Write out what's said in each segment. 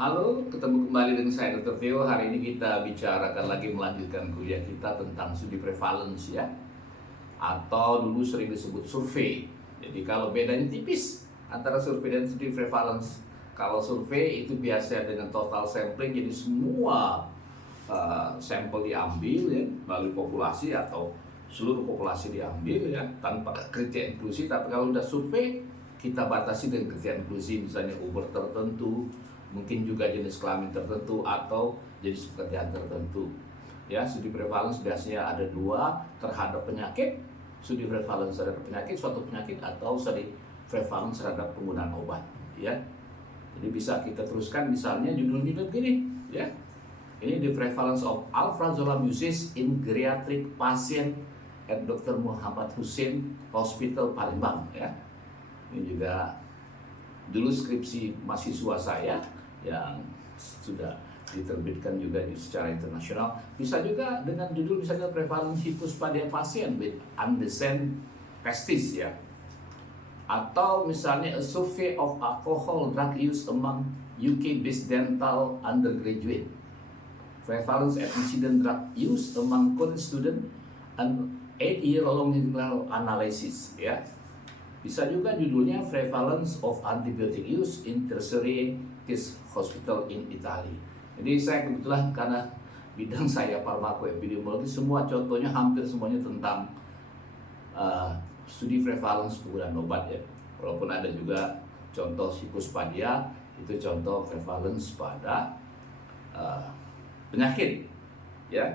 Halo, ketemu kembali dengan saya Dr. Theo. Hari ini kita bicarakan lagi melanjutkan kuliah kita tentang studi prevalence ya, atau dulu sering disebut survei. Jadi kalau bedanya tipis antara survei dan studi prevalence. Kalau survei itu biasa dengan total sampling, jadi semua sampel diambil ya melalui populasi atau seluruh populasi diambil ya tanpa kriteria inklusi. Tapi kalau udah survei kita batasi dengan kriteria inklusi, misalnya umur tertentu, mungkin juga jenis kelamin tertentu atau jenis pekerjaan tertentu. Ya, studi prevalence biasanya ada dua, terhadap penyakit, studi prevalence terhadap penyakit, suatu penyakit, atau studi prevalence terhadap penggunaan obat. Ya, jadi bisa kita teruskan, misalnya judulnya begini, ya. Ini the prevalence of alprazolam uses in geriatric patient at Dr. Muhammad Hussein Hospital Palembang. Ya, ini juga dulu skripsi mahasiswa saya yang sudah diterbitkan juga secara internasional. Bisa juga dengan judul misalnya prevalence hipospadia pasien with undescent pestis ya, atau misalnya a survey of alcohol drug use among UK based dental undergraduate, prevalence and incident drug use among college student, and 8-year longitudinal analysis ya. Bisa juga judulnya prevalence of antibiotic use in tertiary hospital in Italy. Jadi saya kebetulan karena bidang saya farmakoepidemiologi, semua contohnya hampir semuanya tentang studi prevalence penggunaan obat ya. Walaupun ada juga contoh hipospadia, itu contoh prevalence pada penyakit ya.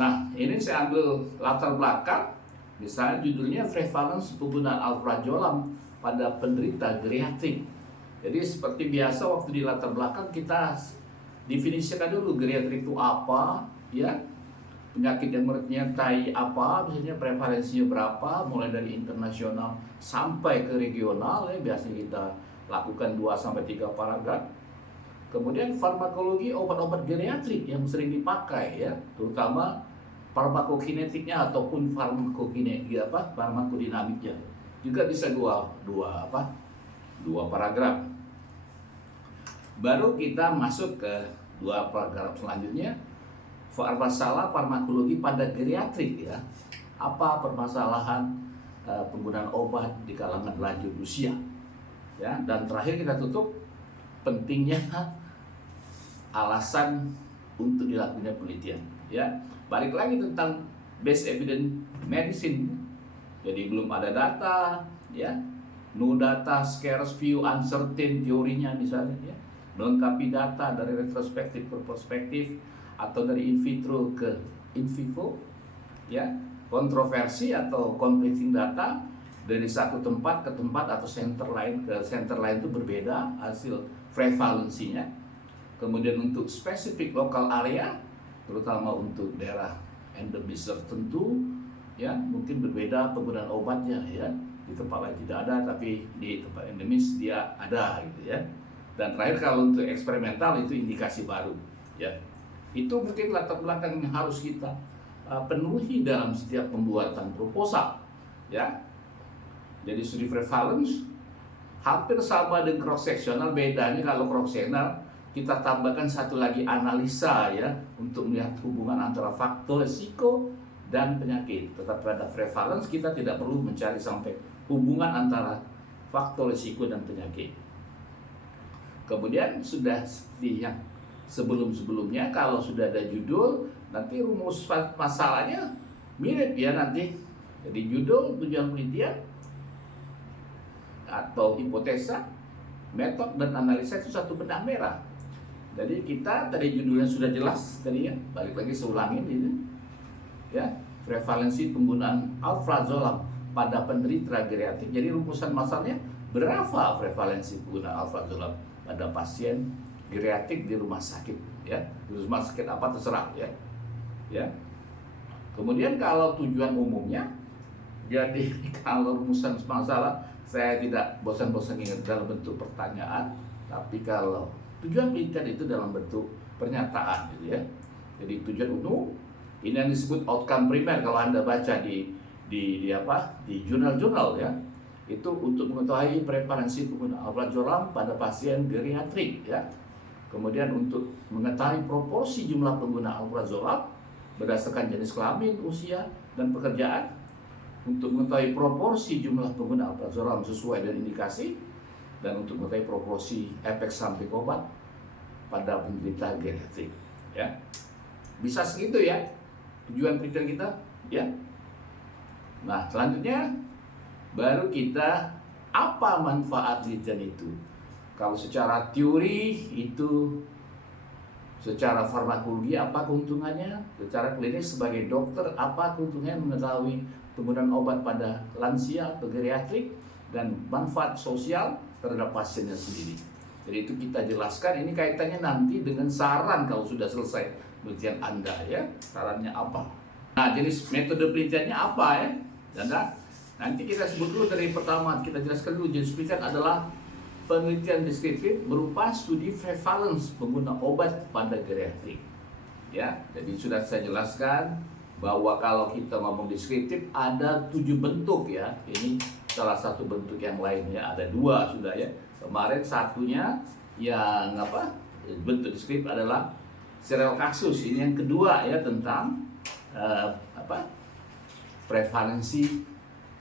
Nah, ini saya ambil latar belakang, misalnya judulnya prevalence penggunaan alprazolam pada penderita geriatrik. Jadi seperti biasa waktu di latar belakang kita definisikan dulu geriatrik itu apa, ya, penyakit yang menyertai apa, biasanya prevalensinya berapa, mulai dari internasional sampai ke regional ya, biasanya kita lakukan 2-3 paragraf. Kemudian farmakologi obat-obat geriatrik yang sering dipakai ya, terutama farmakokinetiknya ataupun farmakodinamiknya. Juga bisa dua paragraf. Baru kita masuk ke dua paragraf selanjutnya, masalah farmakologi pada geriatrik ya. Apa permasalahan penggunaan obat di kalangan lanjut usia ya, dan terakhir kita tutup pentingnya alasan untuk dilakukannya penelitian ya. Balik lagi tentang base evidence medicine. Jadi belum ada data ya, no data, scarce, few, uncertain teorinya misalnya ya, melengkapi data dari retrospektif ke prospektif atau dari in vitro ke in vivo ya, kontroversi atau conflicting data dari satu tempat ke tempat atau center lain ke center lain itu berbeda hasil prevalensinya. Kemudian untuk spesifik lokal area, terutama untuk daerah endemis tertentu ya, mungkin berbeda penggunaan obatnya ya, di tempat lain tidak ada tapi di tempat endemis dia ada gitu ya. Dan terakhir kalau untuk eksperimental itu indikasi baru ya. Itu mungkin latar belakang yang harus kita penuhi dalam setiap pembuatan proposal ya. Jadi studi prevalence hampir sama dengan cross sectional, bedanya kalau cross sectional kita tambahkan satu lagi analisa ya, untuk melihat hubungan antara faktor risiko dan penyakit. Tetapi pada prevalence kita tidak perlu mencari sampai hubungan antara faktor risiko dan penyakit. Kemudian sudah seperti yang sebelum-sebelumnya, kalau sudah ada judul, nanti rumus masalahnya mirip ya nanti. Jadi judul, tujuan penelitian, atau hipotesa, metode dan analisa itu satu benang merah. Jadi kita tadi judulnya sudah jelas tadi ya, balik lagi saya ulangin ini ya, prevalensi penggunaan alprazolam pada penderita geriatrik. Jadi rumusan masalahnya, berapa prevalensi penggunaan alprazolam pada pasien geriatrik di rumah sakit ya, di rumah sakit apa terserah ya. Ya. Kemudian kalau tujuan umumnya, jadi kalau rumusan masalah saya tidak bosan-bosan ingat dalam bentuk pertanyaan, tapi kalau tujuan penelitian itu dalam bentuk pernyataan gitu ya. Jadi tujuan umum ini yang disebut outcome primer kalau Anda baca di jurnal-jurnal ya. itu untuk mengetahui prevalensi penggunaan alprazolam pada pasien geriatrik ya. Kemudian untuk mengetahui proporsi jumlah pengguna alprazolam berdasarkan jenis kelamin, usia, dan pekerjaan, untuk mengetahui proporsi jumlah pengguna alprazolam sesuai dengan indikasi, dan untuk mengetahui proporsi efek samping obat pada penderita geriatrik ya. Bisa segitu ya tujuan penelitian kita ya. Nah, selanjutnya baru kita apa manfaat penelitian itu. Kalau secara teori itu, secara farmakologi apa keuntungannya, secara klinis sebagai dokter apa keuntungannya mengetahui penggunaan obat pada lansia atau geriatrik, dan manfaat sosial terhadap pasiennya sendiri. Jadi itu kita jelaskan, ini kaitannya nanti dengan saran kalau sudah selesai penelitian Anda ya. Sarannya apa? Nah, jenis metode penelitiannya apa ya? Dan nanti kita sebut dulu dari pertama, kita jelaskan dulu jenis penelitian adalah penelitian deskriptif berupa studi prevalence pengguna obat pada geriatrik. Ya, jadi sudah saya jelaskan bahwa kalau kita ngomong deskriptif ada 7 bentuk ya. Ini salah satu bentuk yang lainnya, ada 2 sudah ya. Kemarin satunya yang bentuk deskriptif adalah serial kasus. Ini yang kedua ya, tentang prevalensi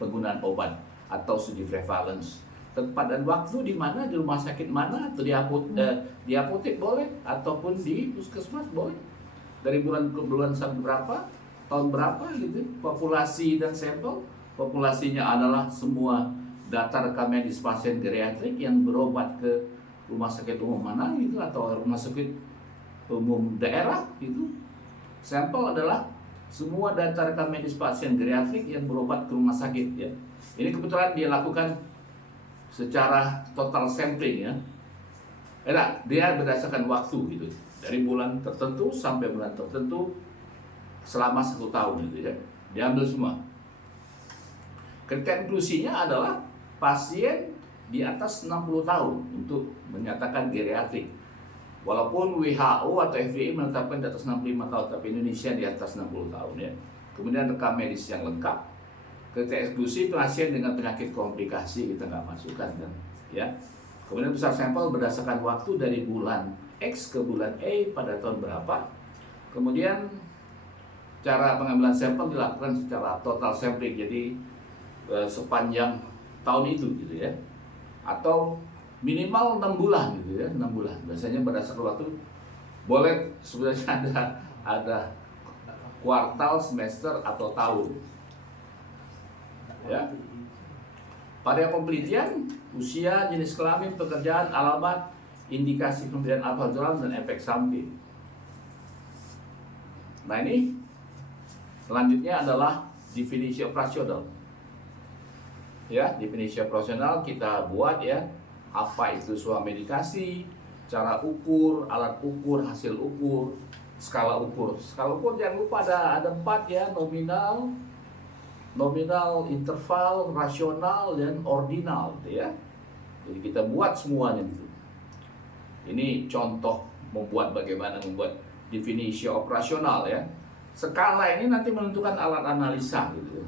penggunaan obat atau studi prevalence. Tempat dan waktu di mana, di rumah sakit mana, atau di apotek boleh, ataupun di puskesmas boleh. Dari bulan ke bulan sampai berapa, tahun berapa gitu. Populasi dan sampel, populasinya adalah semua data rekam medis pasien geriatrik yang berobat ke rumah sakit umum mana gitu, atau rumah sakit umum daerah gitu. Sampel adalah semua data rekam medis pasien geriatrik yang berobat ke rumah sakit ya. Ini kebetulan dia lakukan secara total sampling ya. Dia berdasarkan waktu gitu, dari bulan tertentu sampai bulan tertentu selama 1 tahun gitu ya. Diambil semua. Kriteria inklusinya adalah pasien di atas 60 tahun untuk menyatakan geriatrik. Walaupun WHO atau FDA menetapkan di atas 65 tahun, tapi Indonesia di atas 60 tahun ya. Kemudian rekam medis yang lengkap. Kriteria eksklusi pasien dengan penyakit komplikasi kita nggak masukkan kan ya. Kemudian besar sampel berdasarkan waktu dari bulan X ke bulan Y pada tahun berapa. Kemudian cara pengambilan sampel dilakukan secara total sampling, jadi sepanjang tahun itu gitu ya, atau minimal 6 bulan gitu ya, 6 bulan. Biasanya berdasarkan waktu, boleh sebenarnya ada kuartal, semester, atau tahun. Ya. Pada penelitian, usia, jenis kelamin, pekerjaan, alamat, indikasi pemberian alprazolam, dan efek samping. Nah, ini selanjutnya adalah definisi operasional. Ya, definisi operasional kita buat ya. Apa itu sebuah medikasi, cara ukur, alat ukur, hasil ukur, skala ukur. Skala ukur jangan lupa ada 4 ya, nominal, interval, rasional, dan ordinal gitu ya. Jadi kita buat semuanya gitu. Ini contoh bagaimana membuat definisi operasional ya. Skala ini nanti menentukan alat analisa gitu.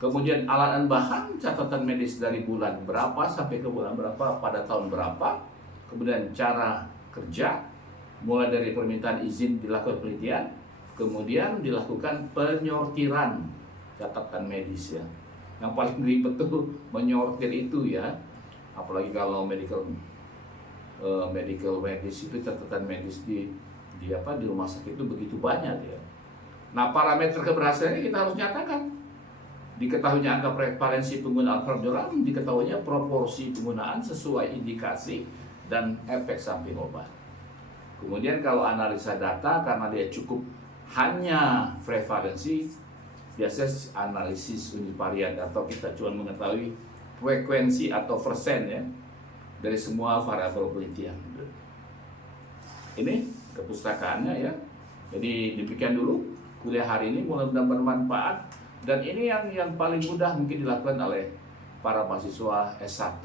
Kemudian alat dan bahan, catatan medis dari bulan berapa sampai ke bulan berapa pada tahun berapa. Kemudian cara kerja, mulai dari permintaan izin dilakukan penelitian, kemudian dilakukan penyortiran catatan medis ya. Yang paling ribet tuh menyortir itu ya. Apalagi kalau medical medis itu, catatan medis di rumah sakit itu begitu banyak ya. Nah, parameter keberhasilannya kita harus nyatakan. Diketahuinya angka prevalensi pengguna alprazolam, diketahuinya proporsi penggunaan sesuai indikasi dan efek samping obat. Kemudian kalau analisa data, karena dia cukup hanya prevalensi, biasanya analisis univariat, atau kita cuma mengetahui frekuensi atau persen ya dari semua variabel penelitian. Ini kepustakaannya ya. Jadi demikian dulu kuliah hari ini, mudah-mudahan bermanfaat. Dan ini yang paling mudah mungkin dilakukan oleh para mahasiswa S1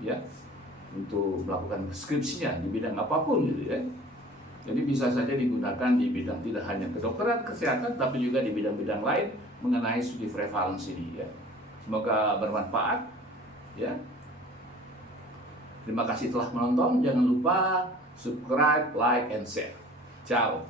ya, untuk melakukan skripsinya di bidang apapun gitu ya. Jadi bisa saja digunakan di bidang tidak hanya kedokteran, kesehatan, tapi juga di bidang-bidang lain mengenai studi prevalensi ini ya. Semoga bermanfaat ya. Terima kasih telah menonton. Jangan lupa subscribe, like, and share. Ciao.